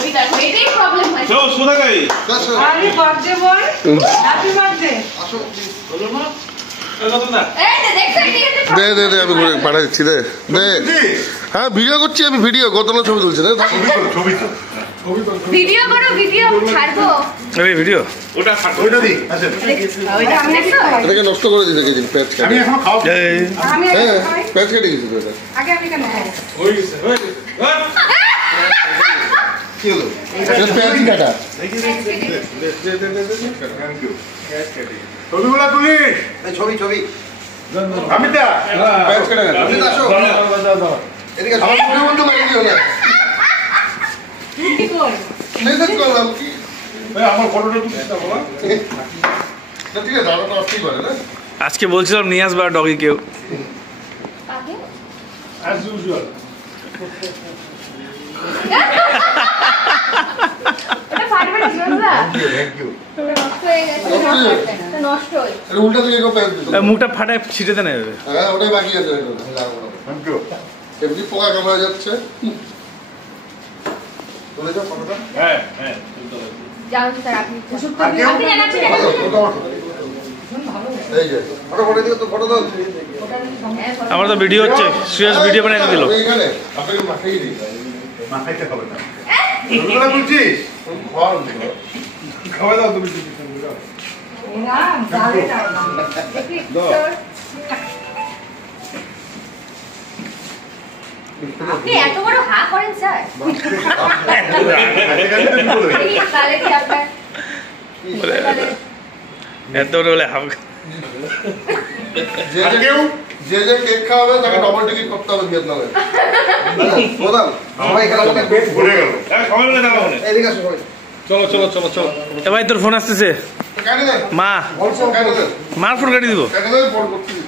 ওই দেখো এটাই প্রবলেম হয় চলো সোজা গাই হ্যাপি বার্থডে বল হ্যাপি বার্থডে আসো বলো না এই না এই দেখো এটা দে দে দে আমি ঘুরে পাঠিয়ে দিচ্ছি দে দে হ্যাঁ ভিডিও করছি আমি ভিডিও কতগুলো ছবি তুলছি দে ভিডিও করো ভিডিও ছাড়বো এই ভিডিও ওটা ওইটা দি আচ্ছা ওইটা আমি দেখছো এটাকে নষ্ট করে দিতে গেছি প্যাচ আমি কেটে এখন খাও আমি হ্যাঁ প্যাচ কেটে গেছি তো এটা আগে আমি কেন খাই হয়ে গেছে কি হলো এটা প্যাচ কাটা থ্যাংক ইউ ছবিগুলো তুলিস এই ছবি ছবি আমি দা প্যাচ কেটে গেছে তুমি আসো এদিকে আমার মুখে বন্ধ মেরে দিও না কি কর মেসেজ করলাম কি ভাই আমার ফটোটা তুলিস না বাবা না ঠিক আছে দাদা তো আসতেই পারে না আজকে বলছিলাম নিয়ে আসবা ডগি কেউ আগে অ্যাজ ইউজুয়াল এটা ফাটবে না জোরদা থ্যাংক ইউ নষ্ট হয়ে গেছে এটা নষ্ট হয়ে এটা উল্টা দিকে কেউ প্যাচ দিত মুখটা ফাটায় ছিটে দেন হ্যাঁ ওটাই বাকি আছে এটা থ্যাংক ইউ এমনি পোকা কামড়া যাচ্ছে চলে যাও ফটোটা হ্যাঁ যাও স্যার আপনি আর কেউ আপনি জানাচ্ছেন এই যে ফটো ফটো দিও তো ফটো দাও আমার তো ভিডিও হচ্ছে সিরিয়াস ভিডিও বানাই দিল এইখানে আপনাকে মাখাই দিই মাথাইতে হবে না ছবিগুলো তুলছিস খাওয়া দাও তুমি না জালে যাও না আপনি এত বড় হা করেন স্যার এই তাহলে কি আপনার এত বলে হাফ যে যে যে কেক খাওয়াবে তাকে ডবল টিকিট করতে হবে ভিয়েতনামে বদাম সবাই এখানে আমাদের পেট ভরে গেল সবাই মিলে যাবো এদিকে আসো সবাই চলো চলো চলো চলো এ ভাই তোর ফোন আসতেছে কাটি দে মা বলছো কাটি দে মার ফোন কাটি দিব কাটি দে বড় করতে